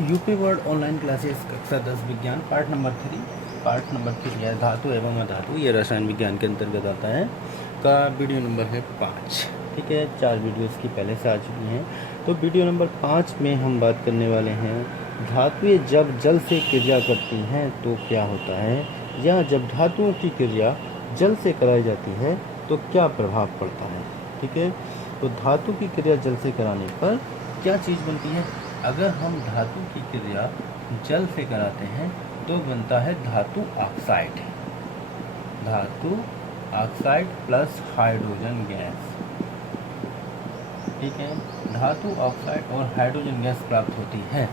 UP board online classes कक्षा 10 विज्ञान part number 3 है धातु एवं अधातु, ये रसायन विज्ञान के अंतर्गत आता है का वीडियो नंबर है 5। ठीक है, 4 वीडियो इसकी पहले से आ चुकी हैं। तो वीडियो नंबर 5 में हम बात करने वाले हैं धातुएं जब जल से क्रिया करती हैं तो क्या होता है, या जब धातुओं की क्रिया जल से कराई जाती है तो क्या प्रभाव पड़ता है। ठीक है, तो धातु की क्रिया जल से कराने पर क्या चीज़ बनती है। अगर हम धातु की क्रिया जल से कराते हैं तो बनता है धातु ऑक्साइड। धातु ऑक्साइड प्लस हाइड्रोजन गैस। ठीक है, धातु ऑक्साइड और हाइड्रोजन गैस प्राप्त होती है।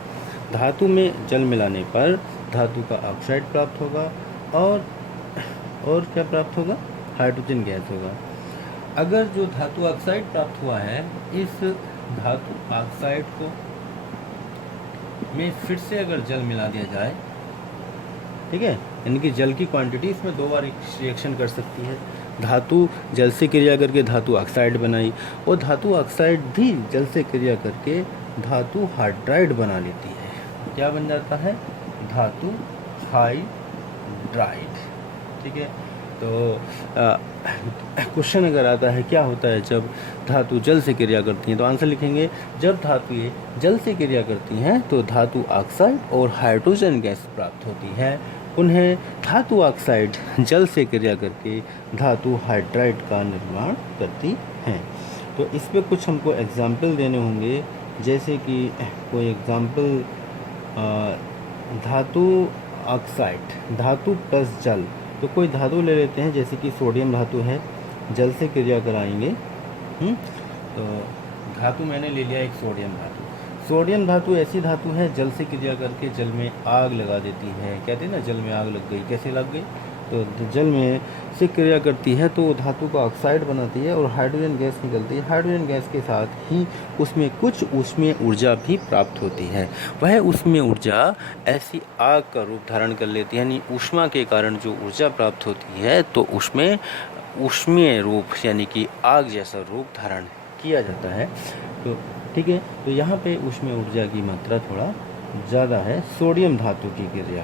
धातु में जल मिलाने पर धातु का ऑक्साइड प्राप्त होगा और क्या प्राप्त होगा, हाइड्रोजन गैस होगा। अगर जो धातु ऑक्साइड प्राप्त हुआ है, इस धातु ऑक्साइड को में फिर से अगर जल मिला दिया जाए, ठीक है, यानी कि जल की क्वांटिटी इसमें 2 बार रिएक्शन कर सकती है। धातु जल से क्रिया करके धातु ऑक्साइड बनाई, और धातु ऑक्साइड भी जल से क्रिया करके धातु हाइड्राइड बना लेती है। क्या बन जाता है, धातु हाइड्राइड। ठीक है, तो क्वेश्चन अगर आता है क्या होता है जब धातु जल से क्रिया करती हैं, तो आंसर लिखेंगे जब धातुएं जल से क्रिया करती हैं तो धातु ऑक्साइड और हाइड्रोजन गैस प्राप्त होती है। उन्हें धातु ऑक्साइड जल से क्रिया करके धातु हाइड्राइड का निर्माण करती हैं। तो इस पे कुछ हमको एग्जाम्पल देने होंगे, जैसे कि कोई एग्जाम्पल, धातु ऑक्साइड, धातु प्लस जल। तो कोई धातु ले लेते हैं, जैसे कि सोडियम धातु है, जल से क्रिया कराएंगे। तो धातु मैंने ले लिया एक सोडियम धातु। सोडियम धातु ऐसी धातु है जल से क्रिया करके जल में आग लगा देती है। कहते हैं ना, जल में आग लग गई। कैसे लग गई, तो जल में से क्रिया करती है तो धातु का ऑक्साइड बनाती है और हाइड्रोजन गैस निकलती है। हाइड्रोजन गैस के साथ ही उसमें कुछ ऊष्मीय ऊर्जा भी प्राप्त होती है। वह ऊष्मीय ऊर्जा ऐसी आग का रूप धारण कर लेती है, यानी ऊष्मा के कारण जो ऊर्जा प्राप्त होती है तो उसमें ऊष्मीय रूप यानी कि आग जैसा रूप धारण किया जाता है। तो ठीक है, तो यहाँ पे ऊष्मीय ऊर्जा की मात्रा थोड़ा ज़्यादा है। सोडियम धातु की क्रिया,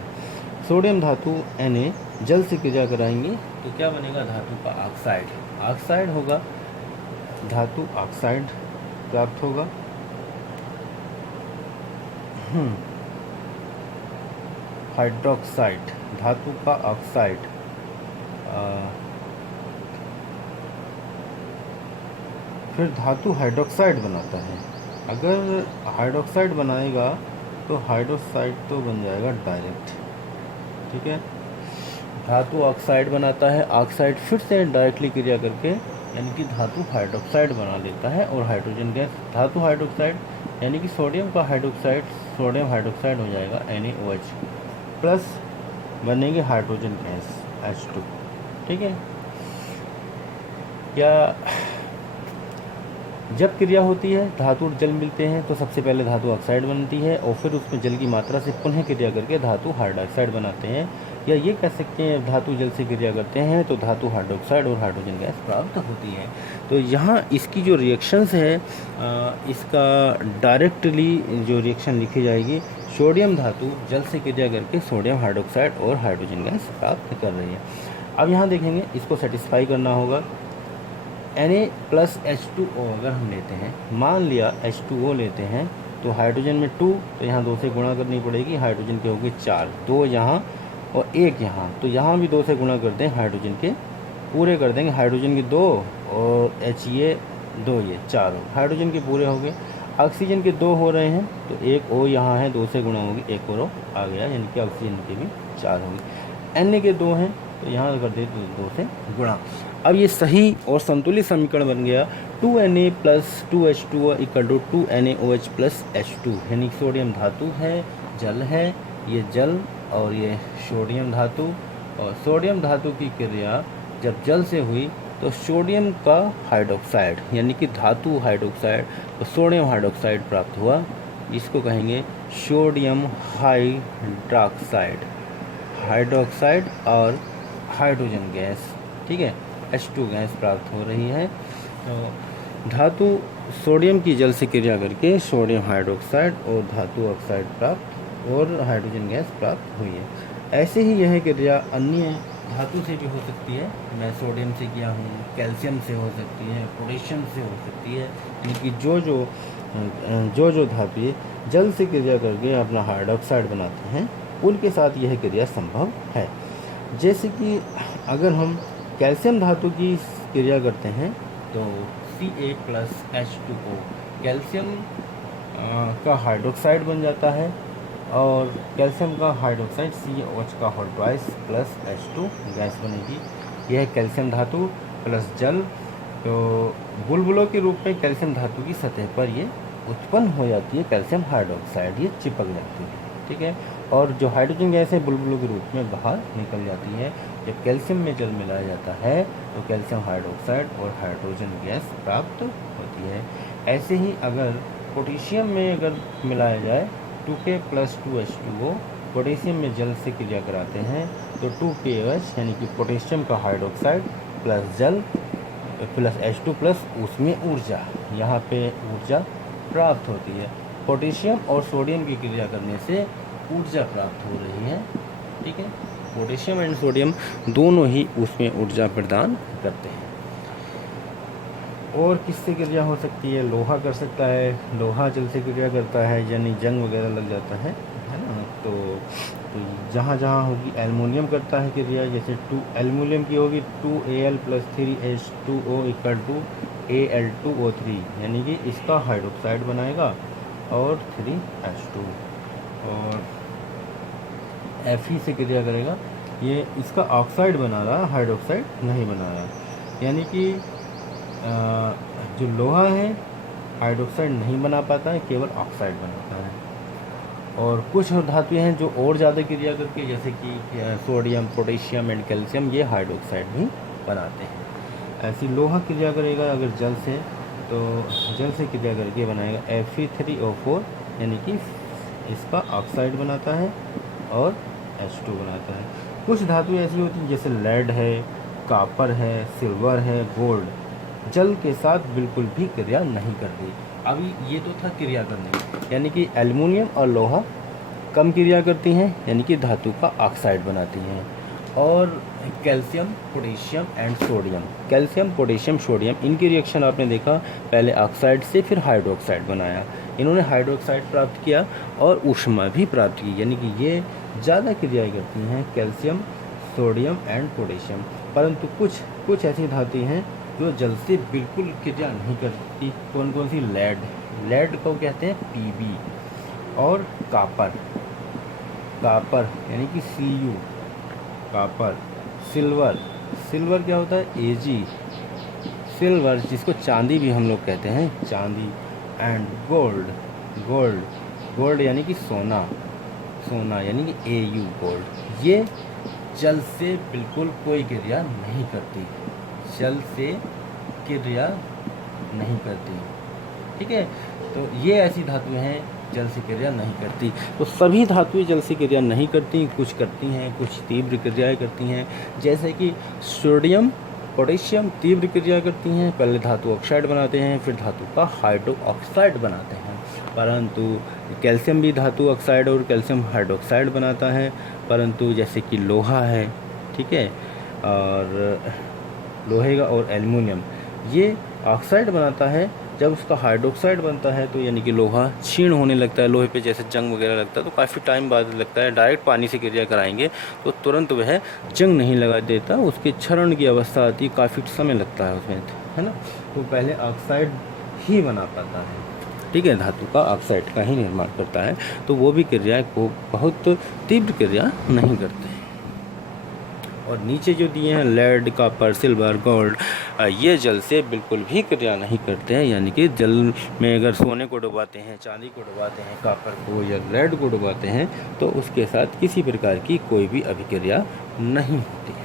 सोडियम धातु Na जल से क्रिया कराएंगे तो क्या बनेगा, धातु का ऑक्साइड। ऑक्साइड होगा, धातु ऑक्साइड प्राप्त होगा। हाइड्रोक्साइड, धातु का ऑक्साइड, फिर धातु हाइड्रोक्साइड बनाता है। अगर हाइड्रोक्साइड बनाएगा तो हाइड्रोक्साइड तो बन जाएगा डायरेक्ट। ठीक है, धातु ऑक्साइड बनाता है, ऑक्साइड फिर से डायरेक्टली क्रिया करके यानी कि धातु हाइड्रोक्साइड बना लेता है और हाइड्रोजन गैस। धातु हाइड्रोक्साइड यानी कि सोडियम का हाइड्रोक्साइड, सोडियम हाइड्रोक्साइड हो जाएगा NaOH प्लस बनेंगे हाइड्रोजन गैस H2। ठीक है, या जब क्रिया होती है धातु और जल मिलते हैं तो सबसे पहले धातु ऑक्साइड बनती है और फिर उसमें जल की मात्रा से पुनः क्रिया करके धातु हाइड्रोक्साइड बनाते हैं। या ये कह सकते हैं धातु जल से क्रिया करते हैं तो धातु हाइड्रोक्साइड और हाइड्रोजन गैस प्राप्त होती है। तो यहाँ इसकी जो रिएक्शंस है, इसका डायरेक्टली जो रिएक्शन लिखी जाएगी, सोडियम धातु जल से क्रिया करके सोडियम हाइड्रोक्साइड और हाइड्रोजन गैस प्राप्त कर रही है। अब यहाँ देखेंगे, इसको सेटिस्फाई करना होगा। Na प्लस H2O अगर हम लेते हैं, मान लिया H2O लेते हैं तो हाइड्रोजन में 2, तो यहाँ 2 से गुणा करनी पड़ेगी। हाइड्रोजन के होंगे 4, 2 यहाँ और 1 यहाँ, तो यहाँ भी 2 से गुणा कर दें, हाइड्रोजन के पूरे कर देंगे। हाइड्रोजन के 2 और ये 2, ये 4 हाइड्रोजन के पूरे हो गए। ऑक्सीजन के 2 हो रहे हैं तो 1 O यहाँ है, 2 से गुणा होगी, 1 और O आ गया, यानी कि ऑक्सीजन के भी 4 होंगे। Na के 2 हैं तो यहाँ कर दे तो 2 से गुणा। अब ये सही और संतुलित समीकरण बन गया 2Na plus 2H2O equal to 2NaOH plus H2, यानी सोडियम धातु है, जल है, ये जल और ये सोडियम धातु। और सोडियम धातु की क्रिया जब जल से हुई तो सोडियम का हाइड्रोक्साइड यानी कि धातु हाइड्रोक्साइड तो सोडियम हाइड्रोक्साइड प्राप्त हुआ। इसको कहेंगे सोडियम हाइड्रोक्साइड, हाइड्रोक्साइड और हाइड्रोजन गैस। ठीक है, H2 गैस प्राप्त हो रही है। तो धातु सोडियम की जल से क्रिया करके सोडियम हाइड्रोक्साइड और धातु ऑक्साइड प्राप्त और हाइड्रोजन गैस प्राप्त हुई है। ऐसे ही यह क्रिया अन्य धातु से भी हो सकती है। मैं सोडियम से किया हूँ, कैल्शियम से हो सकती है, पोटेशियम से हो सकती है। क्योंकि जो धातु जल से क्रिया करके अपना हाइड्रोक्साइड बनाते हैं उनके साथ यह क्रिया संभव है। जैसे कि अगर हम कैल्शियम धातु की क्रिया करते हैं तो Ca+H2O कैल्शियम का हाइड्रोक्साइड बन जाता है और कैल्शियम का हाइड्रोक्साइड CaOH का whole twice plus H2 gas बनेगी। यह कैल्शियम धातु प्लस जल तो बुलबुलों के रूप में कैल्शियम धातु की सतह पर ये उत्पन्न हो जाती है। कैल्शियम हाइड्रोक्साइड ये चिपक जाती है, ठीक है। और जो हाइड्रोजन गैस है बुलबुलों के रूप में बाहर निकल जाती है। जब कैल्शियम में जल मिलाया जाता है तो कैल्शियम हाइड्रोक्साइड और हाइड्रोजन गैस प्राप्त होती है। ऐसे ही अगर पोटेशियम में अगर मिलाया जाए 2K+2H2O, पोटेशियम में जल से क्रिया कराते हैं तो 2KOH यानी कि पोटेशियम का हाइड्रोक्साइड प्लस जल प्लस H2 प्लस उसमें ऊर्जा, यहाँ पे ऊर्जा प्राप्त होती है। पोटेशियम और सोडियम की क्रिया करने से ऊर्जा प्राप्त हो रही है, ठीक है। पोटेशियम एंड सोडियम दोनों ही उसमें ऊर्जा प्रदान करते हैं। और किससे क्रिया हो सकती है? लोहा कर सकता है, लोहा जल से क्रिया करता है, यानी जंग वगैरह लग जाता है ना। तो जहाँ जहाँ होगी एल्युमिनियम करता है क्रिया, जैसे एल्युमिनियम की होगी 2Al+3H2O = Al2O3, यानी कि इसका हाइड्रोक्साइड बनाएगा और 3H2 और Fe से क्रिया करेगा, ये इसका ऑक्साइड बना रहा, हाइड्रोक्साइड नहीं बना रहा। यानी कि जो लोहा है हाइड्रोक्साइड नहीं बना पाता है, केवल ऑक्साइड बनाता है। और कुछ धातुएं हैं जो और ज़्यादा क्रिया करके, जैसे कि सोडियम, पोटेशियम एंड कैल्शियम, ये हाइड्रोक्साइड भी बनाते हैं। ऐसी लोहा क्रिया करेगा अगर जल से, तो जल से क्रिया करके बनाएगा Fe3O4, यानी कि इसका ऑक्साइड बनाता है और H2 बनाता है। कुछ धातु ऐसी होती हैं जैसे लेड है, कॉपर है, सिल्वर है, गोल्ड, जल के साथ बिल्कुल भी क्रिया नहीं करती। अभी ये तो था क्रिया करने, यानी कि एल्युमिनियम और लोहा कम क्रिया करती हैं, यानी कि धातु का ऑक्साइड बनाती हैं। और calcium, potassium and sodium, calcium, potassium, sodium, इनकी रिएक्शन आपने देखा, पहले ऑक्साइड से फिर हाइड्रोक्साइड बनाया। इन्होंने हाइड्रोक्साइड प्राप्त किया और ऊष्मा भी प्राप्त की, यानी कि ये ज़्यादा क्रियाएँ करती हैं कैल्शियम, सोडियम एंड पोटेशियम। परंतु कुछ ऐसी धातु हैं जो जल से बिल्कुल क्रिया नहीं करती। कौन कौन सी? लेड को कहते हैं Pb, और कॉपर यानी कि Cu, कॉपर। सिल्वर क्या होता है? Ag, सिल्वर, जिसको चांदी भी हम लोग कहते हैं, चांदी। एंड गोल्ड यानी कि सोना यानी कि Au, गोल्ड। ये जल से बिल्कुल कोई क्रिया नहीं करती, जल से क्रिया नहीं करती, ठीक है। तो ये ऐसी धातुएं हैं जल से क्रिया नहीं करती। तो सभी धातुएं जल से क्रिया नहीं करती, कुछ करती हैं, कुछ तीव्र क्रियाएं करती हैं। जैसे कि सोडियम, पोटेशियम तीव्र क्रिया करती हैं, पहले धातु ऑक्साइड बनाते हैं, फिर धातु का हाइड्रो ऑक्साइड बनाते हैं। परंतु कैल्शियम भी धातु ऑक्साइड और कैल्शियम हाइड्रोक्साइड बनाता है। परंतु जैसे कि लोहा है, ठीक है, और लोहे का और एल्युमिनियम, ये ऑक्साइड बनाता है। जब उसका हाइड्रोक्साइड बनता है तो यानी कि लोहा क्षीण होने लगता है, लोहे पे जैसे जंग वगैरह लगता है तो काफ़ी टाइम बाद लगता है। डायरेक्ट पानी से क्रिया कराएंगे तो तुरंत वह जंग नहीं लगा देता, उसके क्षरण की अवस्था आती, काफ़ी समय लगता है उसमें, है ना। तो पहले ऑक्साइड ही बना पाता है, ठीक है, धातु का ऑक्साइड का ही निर्माण करता है। तो वो भी क्रिया को बहुत तीव्र क्रिया नहीं करते। और नीचे जो दिए हैं लेड, कॉपर, सिल्वर, गोल्ड, ये जल से बिल्कुल भी क्रिया नहीं करते हैं। यानी कि जल में अगर सोने को डुबाते हैं, चांदी को डुबाते हैं, कॉपर को या लेड को डुबाते हैं तो उसके साथ किसी प्रकार की कोई भी अभिक्रिया नहीं होती है।